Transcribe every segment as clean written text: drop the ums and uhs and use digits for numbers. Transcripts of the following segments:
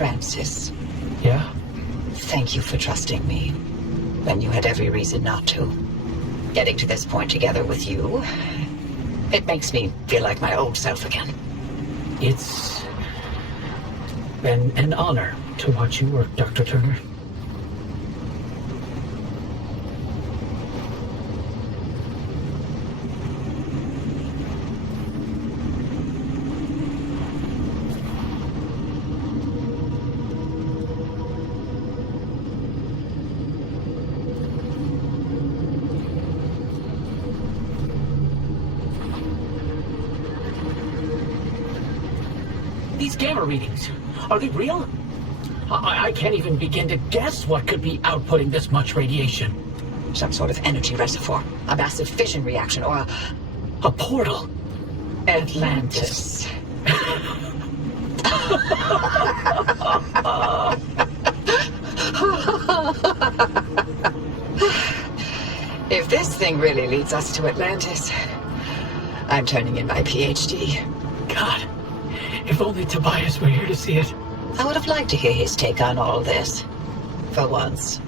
Francis. Yeah? Thank you for trusting me when you had every reason not to. Getting to this point together with you, it makes me feel like my old self again. It's been an honor to watch you work, Dr. Turner. These gamma readings, are they real? I can't even begin to guess what could be outputting this much radiation. Some sort of energy reservoir, a massive fission reaction, or a portal. Atlantis. If this thing really leads us to Atlantis, I'm turning in my PhD. God, if only Tobias were here to see it. I would have liked to hear his take on all this. For once.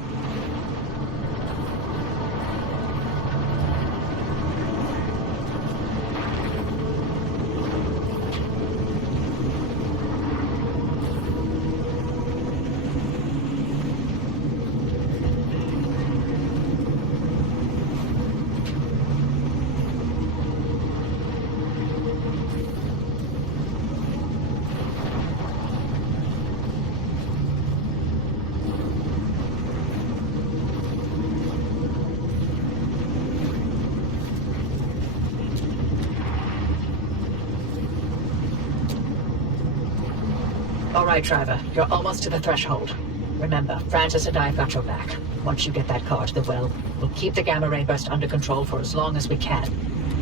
All right, Driver, you're almost to the threshold. Remember, Francis and I have got your back. Once you get that car to the well, we'll keep the gamma ray burst under control for as long as we can.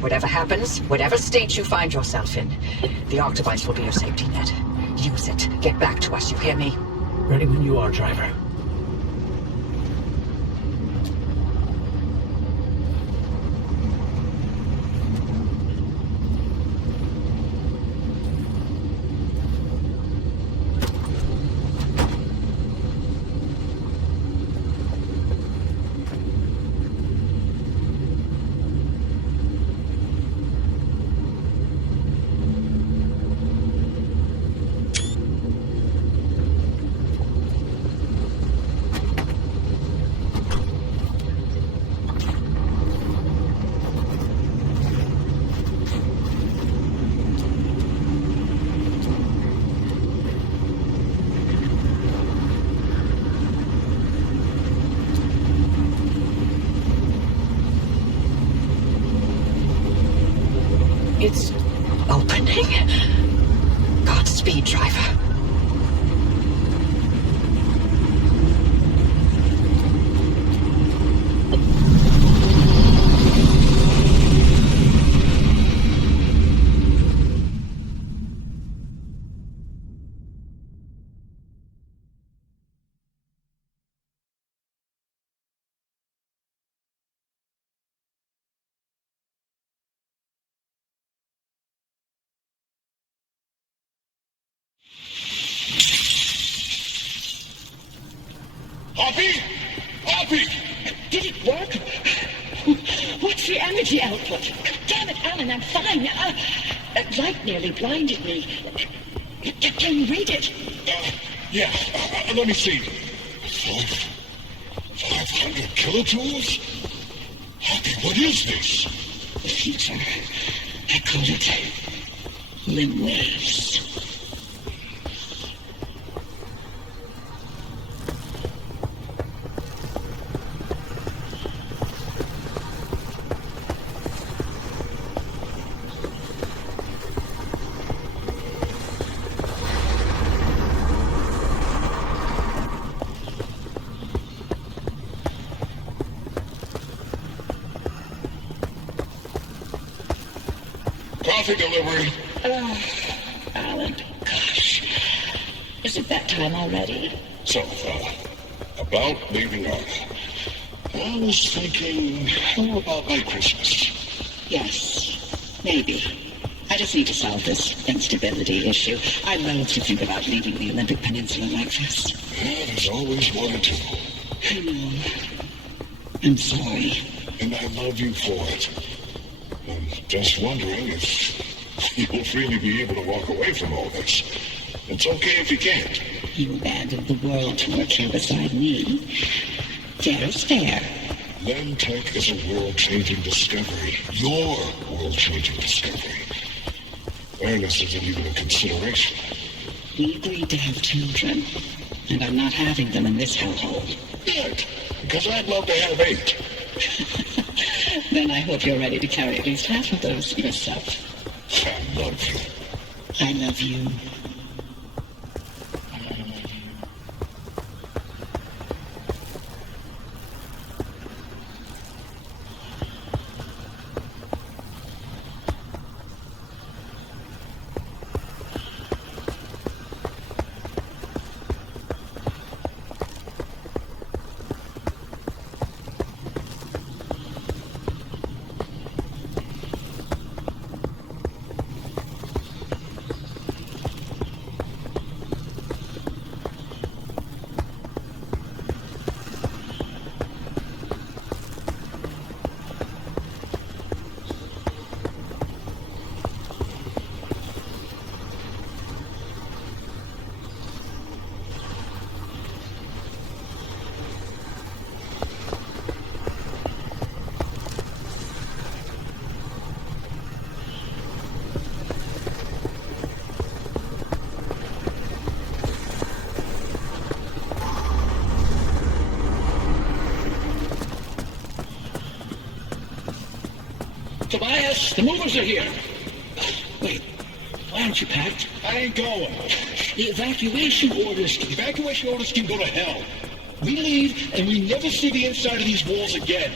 Whatever happens, whatever state you find yourself in, the Arc device will be your safety net. Use it. Get back to us, you hear me? Ready when you are, Driver. It's opening. Godspeed, Driver. Hoppy! Hoppy! Did it work? What's the energy output? Damn it, Alan, I'm fine. Light nearly blinded me. Can you read it? Yeah, let me see. 500 kilojoules? Hoppy, what is this? The future. I call it limb waves. Coffee delivery. Alan, gosh. Is it that time already? So, about leaving Earth. I was thinking, how about my Christmas? Yes, maybe. I just need to solve this instability issue. I loathe to think about leaving the Olympic Peninsula like this. Yeah, there's always one or two. I know. I'm sorry. And I love you for it. I'm just wondering if you'll really be able to walk away from all this. It's okay if you can't. You abandoned the world to work here beside me. Fair is fair. Lentech is a world-changing discovery. Your world-changing discovery. Ernest isn't even a consideration. We agreed to have children, and I'm not having them in this hellhole. Good, because I'd love to have 8. Then I hope you're ready to carry at least half of those yourself. I love you. I love you. Tobias, the movers are here. Wait, why aren't you packed? I ain't going. The evacuation orders. Evacuation orders can go to hell. We leave, and we never see the inside of these walls again.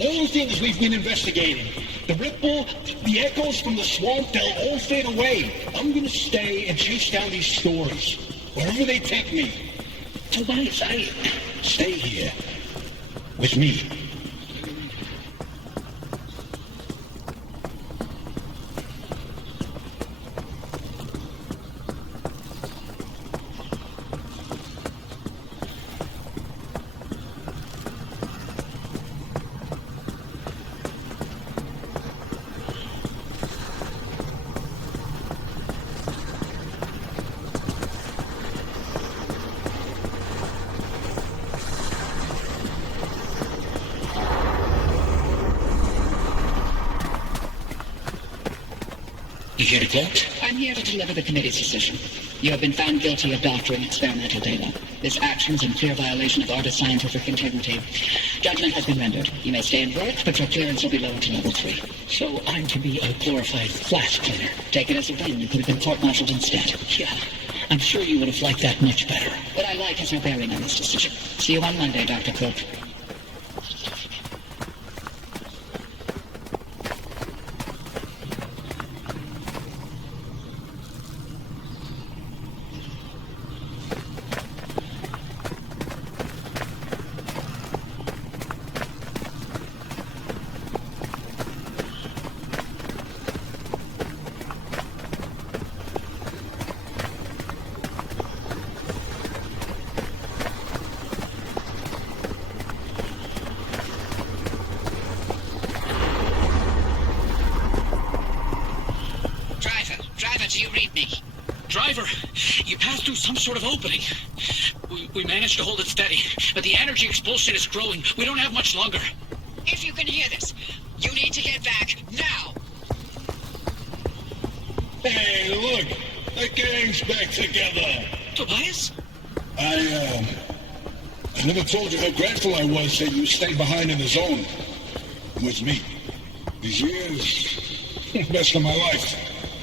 All the things we've been investigating, the ripple, the echoes from the swamp, they'll all fade away. I'm gonna stay and chase down these stories, wherever they take me. Tobias, Stay here. With me. You here to vote? I'm here to deliver the committee's decision. You have been found guilty of doctoring experimental data. This action is in clear violation of Artist scientific integrity. Judgment has been rendered. You may stay and work, but your clearance will be lowered to level 3. So I'm to be a glorified flash cleaner. Take it as a win. You could have been court-martialed instead. Yeah, I'm sure you would have liked that much better. What I like is your bearing on this decision. See you on Monday, Dr. Cook. Driver, do you read me? Driver, you passed through some sort of opening. We managed to hold it steady, but the energy expulsion is growing. We don't have much longer. If you can hear this, you need to get back now. Hey, look! The gang's back together! Tobias? I never told you how grateful I was that you stayed behind in the zone. With me. These years, best of my life.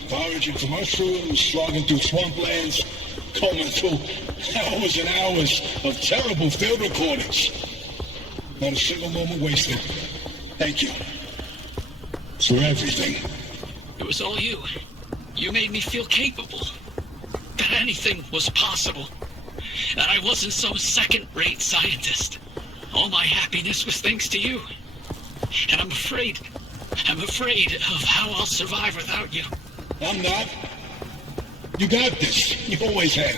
Foraging for mushrooms, slogging through swamplands, combing through hours and hours of terrible field recordings. Not a single moment wasted. Thank you. For everything. It was all you. You made me feel capable. That anything was possible. That I wasn't some second-rate scientist. All my happiness was thanks to you. And I'm afraid of how I'll survive without you. I'm not. You got this. You always have.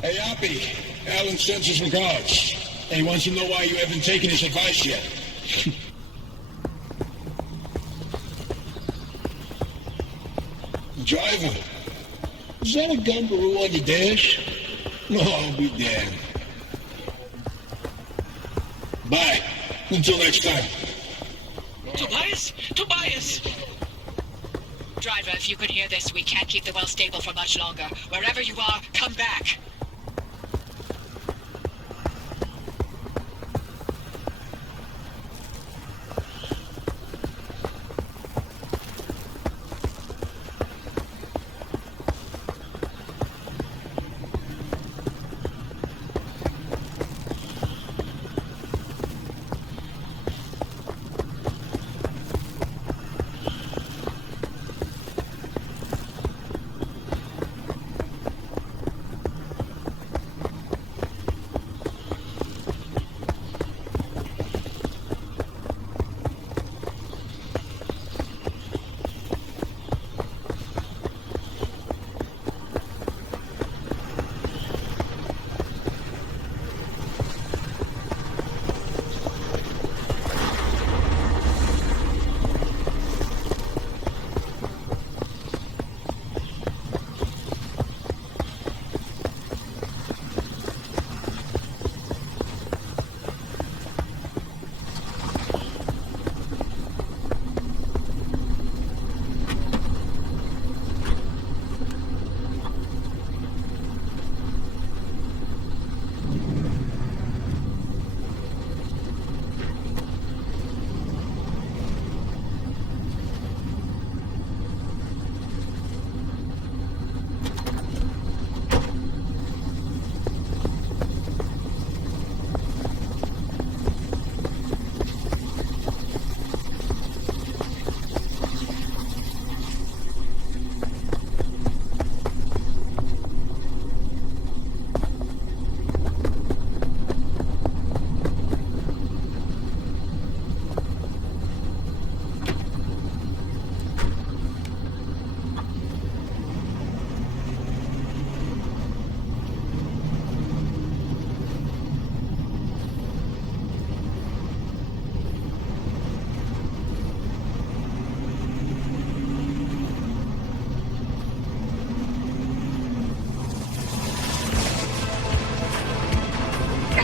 Hey, Oppie, Alan sends his regards. And he wants to know why you haven't taken his advice yet. Driver, is that a Gumbaroo on the dash? No, I'll be damned. Bye. Until next time. Tobias? Tobias! Driver, if you could hear this, we can't keep the well stable for much longer. Wherever you are, come back.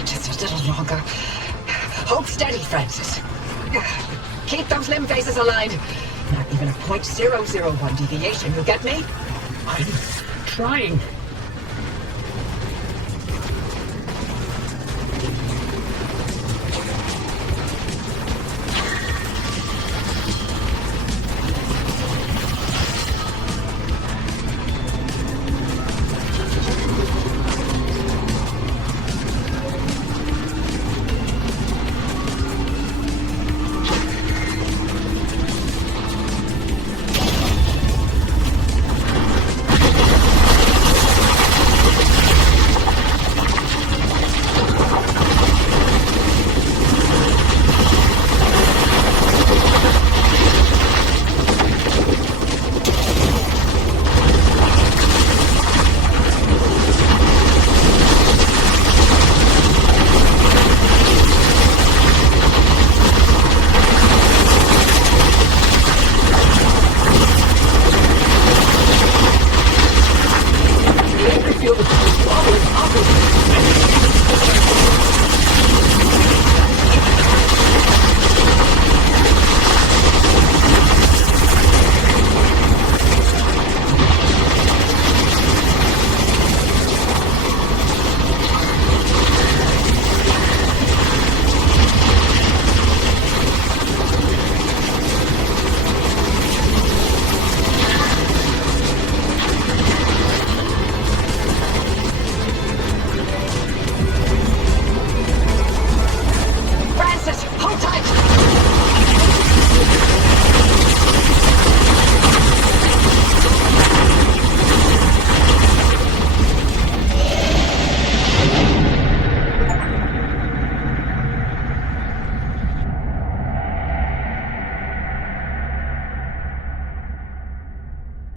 Just a little longer. Hold steady, Francis. Keep those limb faces aligned. Not even a .001 deviation, you get me? I'm trying. Feel the wobbling,